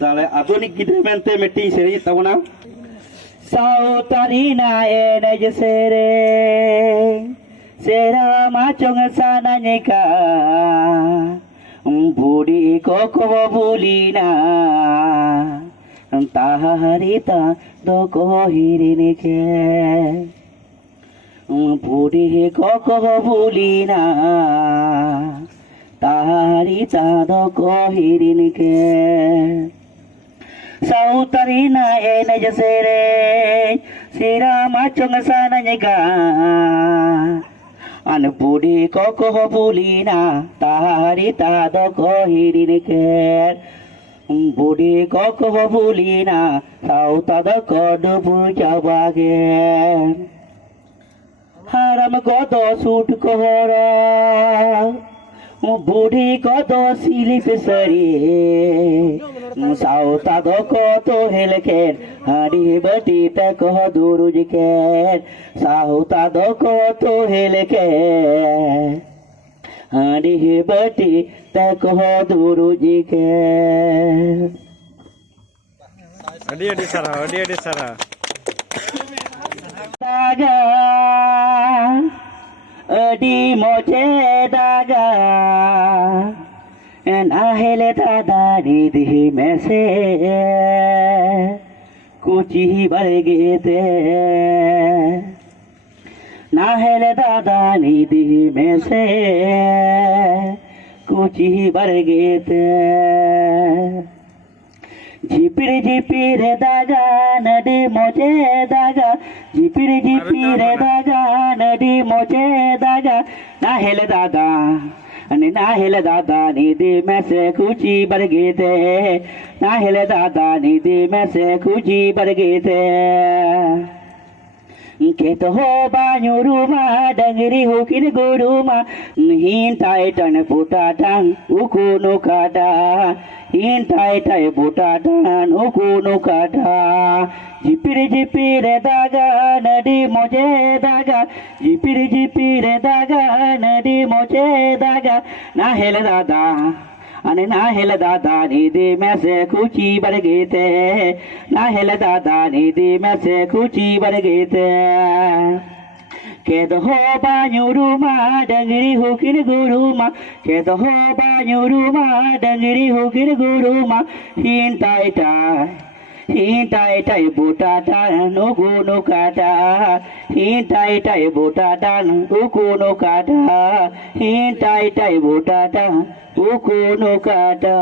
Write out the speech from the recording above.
ताले आधुनिक गिद्रे मेंते मिट्टी सेरी तबना साउतारी ना एने जसेरे सेरा माचोंग sana nyeka budi koko bulina taharita doko hirinike budi koko bulina taharita doko hirinike sautarina ene jasere sira machong sana nyeka an budi koko bulina taharita doko hirinike budi koko bulina sauta doko dubu jabage haram godo sut kohora budi godo sili fisari sauta doko to helken hari bati tako durujiken sauta doko to helken hari bati tako durujiken adi sara daga adi moche daga नाहेले दादा निधि में से कुछ ही बढ़ गए थे नाहेले दादा निधि में से कुछ ही बढ़ गए थे झिपिर दागा नदी मोचे दागा झिपिर दागा नदी मोचे दागा नाहेले दादा नाहेल दादा निधि में से कुची बढ़ गए थे नाहेल दादा निधि में से कुची बढ़ गए थे के तो हो बानुरुमा डंगरी हो किन गुरुमा हिन टाइटन पुटा टांग उकु नो काटा हिन टाइटाई पुटा टांग उकु नो काटा झिपिर दागा नदी मोजे दागा झिपिर दागा नदी मोजे दागा नाहेल दादा अने नाहेल दादा निधि में से कुची बढ़ गए थे नाहेल दादा निधि में से कुची बढ़ गए थे के तो हो बानुरुमा डंगरी हो किन गुरुमा के तो हो बानुरुमा डंगरी हो किन गुरुमा हिन टाइटाई बोटा टान उकु नो काटा हिन टाइटाई बोटा टान उकु नो काटा हिन टाइटाई बोटा टान उकु नो काटा